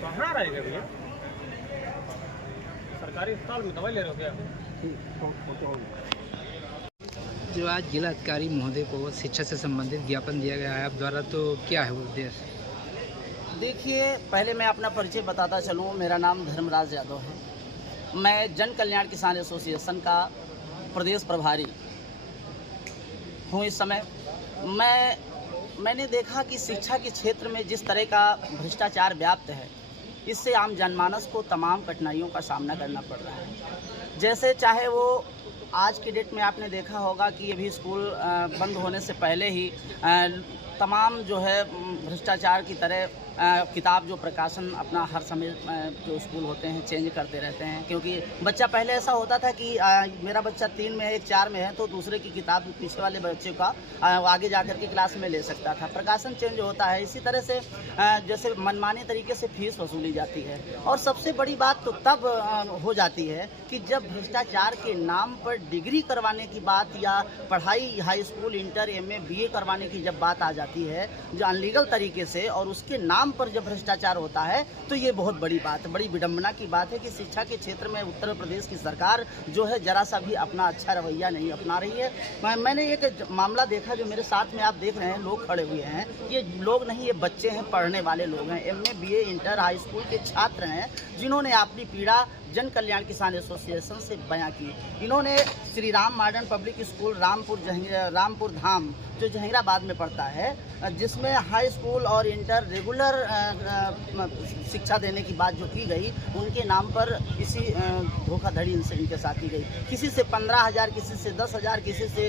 कहाँ रहेगा भैया? सरकारी अस्पताल में दवाई ले रहे हो क्या? जो आज जिला अधिकारी महोदय को शिक्षा से संबंधित ज्ञापन दिया गया है आप द्वारा, तो क्या है वो उद्देश्य? देखिए, पहले मैं अपना परिचय बताता चलूँ। मेरा नाम धर्मराज यादव है। मैं जन कल्याण किसान एसोसिएशन का प्रदेश प्रभारी हूँ इस समय। मैंने देखा कि शिक्षा के क्षेत्र में जिस तरह का भ्रष्टाचार व्याप्त है, इससे आम जनमानस को तमाम कठिनाइयों का सामना करना पड़ रहा है। जैसे चाहे वो आज की डेट में आपने देखा होगा कि अभी स्कूल बंद होने से पहले ही तमाम जो है भ्रष्टाचार की तरह किताब जो प्रकाशन अपना हर समय जो स्कूल होते हैं चेंज करते रहते हैं, क्योंकि बच्चा पहले ऐसा होता था कि मेरा बच्चा 3 में है, एक 4 में है, तो दूसरे की किताब पीछे वाले बच्चे का आगे जाकर के क्लास में ले सकता था। प्रकाशन चेंज होता है। इसी तरह से जैसे मनमानी तरीके से फीस वसूली जाती है। और सबसे बड़ी बात तो तब हो जाती है कि जब भ्रष्टाचार के नाम पर डिग्री करवाने की बात या पढ़ाई high school, inter, MA, BA करवाने की जब बात आ जाती है जो अनलीगल तरीके से, और उसके नाम पर जब भ्रष्टाचार होता है, तो ये बहुत बड़ी बात, बड़ी विडंबना की बात है कि शिक्षा के क्षेत्र में उत्तर प्रदेश की सरकार जो है जरा सा भी अपना अच्छा रवैया नहीं अपना रही है। मैंने एक मामला देखा, जो मेरे साथ में आप देख रहे हैं लोग खड़े हुए हैं, ये लोग नहीं, ये बच्चे हैं, पढ़ने वाले लोग हैं, MA, BA, inter, high school के छात्र हैं, जिन्होंने अपनी पीड़ा जन कल्याण किसान एसोसिएशन से बयां की। इन्होंने Shri Ram modern public school Rampur Dham जो जहीराबाद में पड़ता है, जिसमें हाई स्कूल और इंटर रेगुलर शिक्षा देने की बात जो की गई, उनके नाम पर इसी धोखाधड़ी इनके साथ की गई। किसी से 15,000, किसी से 10,000, किसी से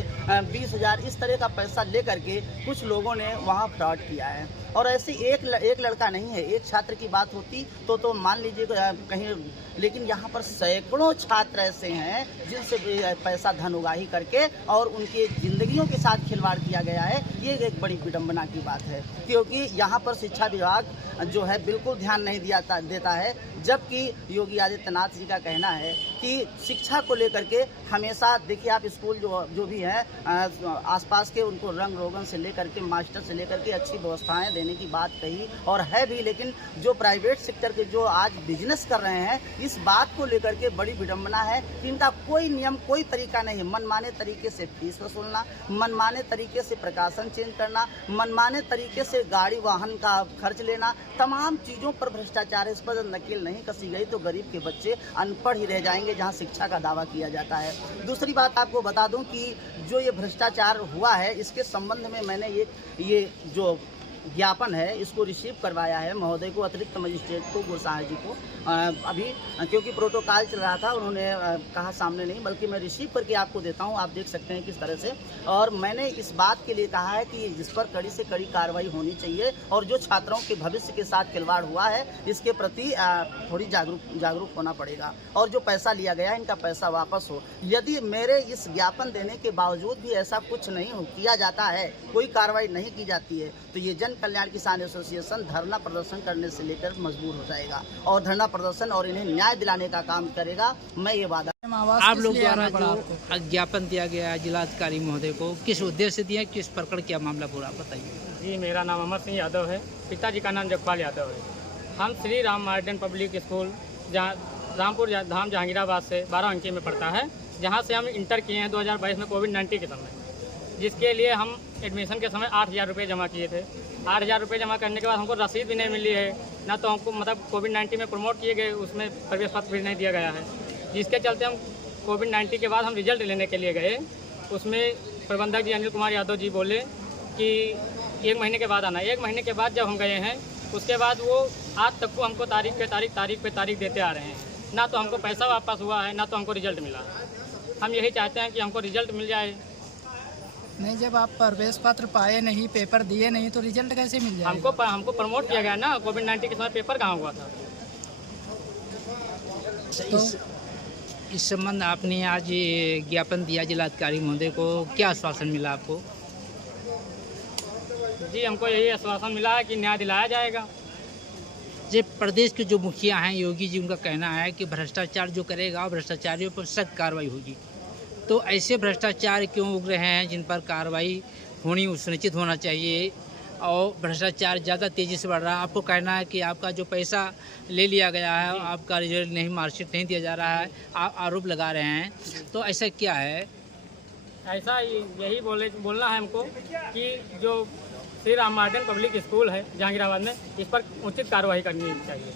20,000, इस तरह का पैसा ले करके कुछ लोगों ने वहाँ फ्रॉड किया है। और ऐसे एक लड़का नहीं है, एक छात्र की बात होती तो मान लीजिए कहीं, लेकिन यहाँ पर सैकड़ों छात्र ऐसे हैं जिनसे पैसा धन उगाही करके और उनके जिंदगियों के साथ खिलवाड़ किया गया है। ये एक बड़ी विडंबना की बात है, क्योंकि यहाँ पर शिक्षा विभाग जो है बिल्कुल ध्यान नहीं देता है, जबकि योगी आदित्यनाथ जी का कहना है कि शिक्षा को लेकर के हमेशा देखिए आप स्कूल जो भी हैं आसपास के, उनको रंग रोगन से लेकर के मास्टर से लेकर के अच्छी व्यवस्थाएं देने की बात कही और है भी, लेकिन जो प्राइवेट सेक्टर के जो आज बिजनेस कर रहे हैं, इस बात को लेकर के बड़ी विडंबना है कि इनका कोई नियम, कोई तरीका नहीं है। मनमाने तरीके से फीस वसूलना, मनमाने तरीके से प्रकाशन चेंज करना, मनमाने तरीके से गाड़ी वाहन का खर्च लेना, तमाम चीज़ों पर भ्रष्टाचार है। इस पर नकेल नहीं कसी गई तो गरीब के बच्चे अनपढ़ ही रह जाएंगे, जहां शिक्षा का दावा किया जाता है। दूसरी बात आपको बता दूं कि जो ये भ्रष्टाचार हुआ है, इसके संबंध में मैंने ये जो ज्ञापन है इसको रिसीव करवाया है महोदय को, अतिरिक्त मजिस्ट्रेट को, गुरसाह जी को। अभी क्योंकि प्रोटोकॉल चल रहा था, उन्होंने कहा सामने नहीं, बल्कि मैं रिसीव करके आपको देता हूं। आप देख सकते हैं किस तरह से। और मैंने इस बात के लिए कहा है कि जिस पर कड़ी से कड़ी कार्रवाई होनी चाहिए, और जो छात्रों के भविष्य के साथ खिलवाड़ हुआ है, इसके प्रति थोड़ी जागरूक होना पड़ेगा, और जो पैसा लिया गया है इनका पैसा वापस हो। यदि मेरे इस ज्ञापन देने के बावजूद भी ऐसा कुछ नहीं किया जाता है, कोई कार्रवाई नहीं की जाती है, तो ये जन कल्याण किसान एसोसिएशन धरना प्रदर्शन करने से लेकर मजबूर हो जाएगा, और धरना प्रदर्शन और इन्हें न्याय दिलाने का काम करेगा। मैं ये वादा। आप लोग द्वारा जो ज्ञापन दिया गया है जिलाधिकारी महोदय को, किस उद्देश्य से दिया, किस प्रकरण क्या मामला पूरा बताइए। जी, मेरा नाम अमर सिंह यादव है, पिताजी का नाम जगपाल यादव है। हम Shri Ram modern public school जहाँ रामपुर धाम जहांगीराबाद से 12 अंकी में पढ़ता है, जहाँ से हम इंटर किए हैं 2022 में कोविड-19 के समय, जिसके लिए हम एडमिशन के समय 8,000 रुपये जमा किए थे। 8,000 रुपये जमा करने के बाद हमको रसीद भी नहीं मिली है, ना तो हमको मतलब कोविड-19 में प्रमोट किए गए, उसमें प्रवेश पत्र भी नहीं दिया गया है, जिसके चलते हम कोविड-19 के बाद हम रिजल्ट लेने के लिए गए। उसमें प्रबंधक जी अनिल कुमार यादव जी बोले कि 1 महीने के बाद आना। 1 महीने के बाद जब हम गए हैं, उसके बाद वो आज तक को हमको तारीख पे तारीख देते आ रहे हैं। ना तो हमको पैसा वापस हुआ है, ना तो हमको रिजल्ट मिला। हम यही चाहते हैं कि हमको रिजल्ट मिल जाए। नहीं, जब आप प्रवेश पत्र पाए नहीं, पेपर दिए नहीं, तो रिजल्ट कैसे मिल जाएगा? हमको प्रमोट किया गया ना, कोविड-19 के समय पेपर कहाँ हुआ था। तो इस संबंध आपने आज ज्ञापन दिया जिलाधिकारी महोदय को, क्या आश्वासन मिला आपको? जी, हमको यही आश्वासन मिला है कि न्याय दिलाया जाएगा। जो प्रदेश के जो मुखिया हैं योगी जी, उनका कहना है कि भ्रष्टाचार जो करेगा भ्रष्टाचारियों पर सख्त कार्रवाई होगी। तो ऐसे भ्रष्टाचार क्यों उग रहे हैं जिन पर कार्रवाई होनी सुनिश्चित होना चाहिए? और भ्रष्टाचार ज़्यादा तेज़ी से बढ़ रहा है। आपको कहना है कि आपका जो पैसा ले लिया गया है, आपका रिजल्ट नहीं, मार्कशीट नहीं दिया जा रहा है, आप आरोप लगा रहे हैं, तो ऐसा क्या है? ऐसा यही बोलना है हमको कि जो Shri Ram modern public school है जहांगीराबाद में, इस पर उचित कार्रवाई करनी चाहिए।